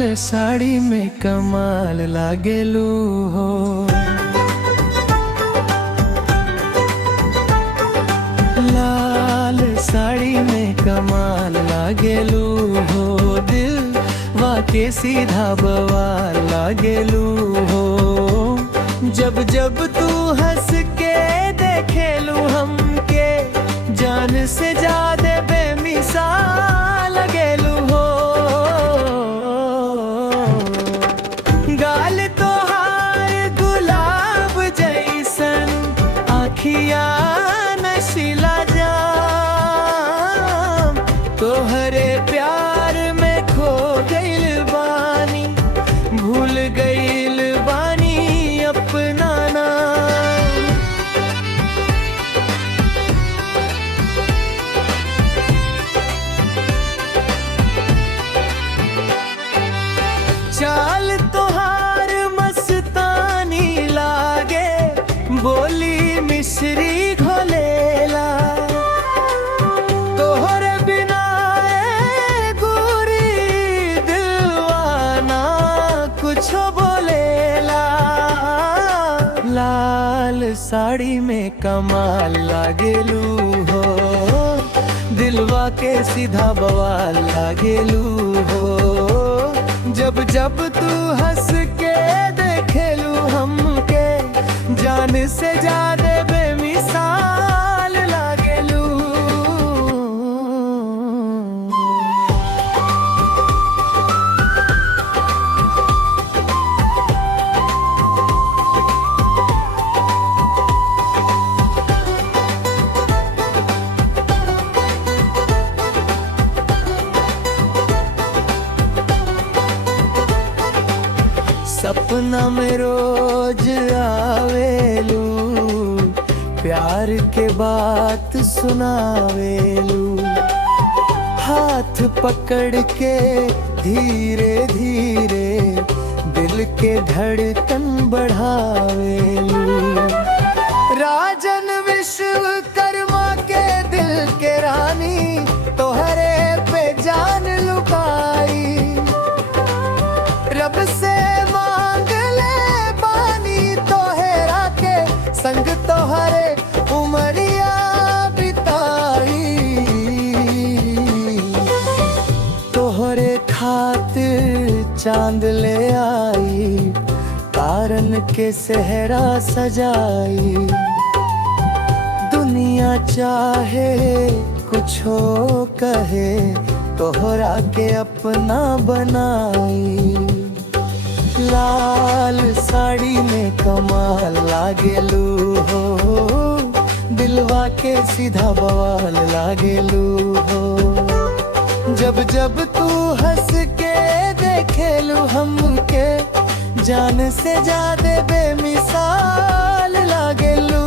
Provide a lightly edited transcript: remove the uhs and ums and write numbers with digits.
साड़ी में कमाल लागेलू हो। लाल साड़ी में कमाल लागेलू हो। दिल वाके सीधा बवाल लागेलू हो। जब जब तू हंस के देखेलू हमके, जान से ज्यादा बेमिसाल लगेलू हो। गाल तोहार गुलाब जैसन, आँखिया नशीला जाम। तोहरे प्यार में खो गइल बानी, भूल गइल बानी अपना नाम। चाल तोहार मस्तानी लागे, बोली मिश्री घोलेला। तोहरे बिना ए गोरी दिलवाना कुछो बोलेला। लाल साड़ी में कमाल लागेलू हो। दिलवा के सीधा बवाल लागेलू हो। जब जब तू हंस के देखेलू हमके, जान से ज्यादा बेमिसाल लागेलू। सपना में रोज आवेलू, प्यार के बात सुनावेलू। हाथ पकड़ के धीरे धीरे दिल के धड़कन बढ़ावेलू। राजन विश्वकर्मा के दिल के रानी, तोहरे पे जान लुकाई। रब से संग तोहरे उमरिया बिताई। तोहरे खातिर चांद ले आई, तारन के सेहरा सजाई। दुनिया चाहे कुछो कहे, तोहरा के अपना बनाई। लाल साड़ी में कमाल लागेलू हो। दिलवा के सीधा बवाल लागेलू हो। जब जब तू हंस के देखेलू हमके, जान से ज्यादा बेमिसाल लागेलू।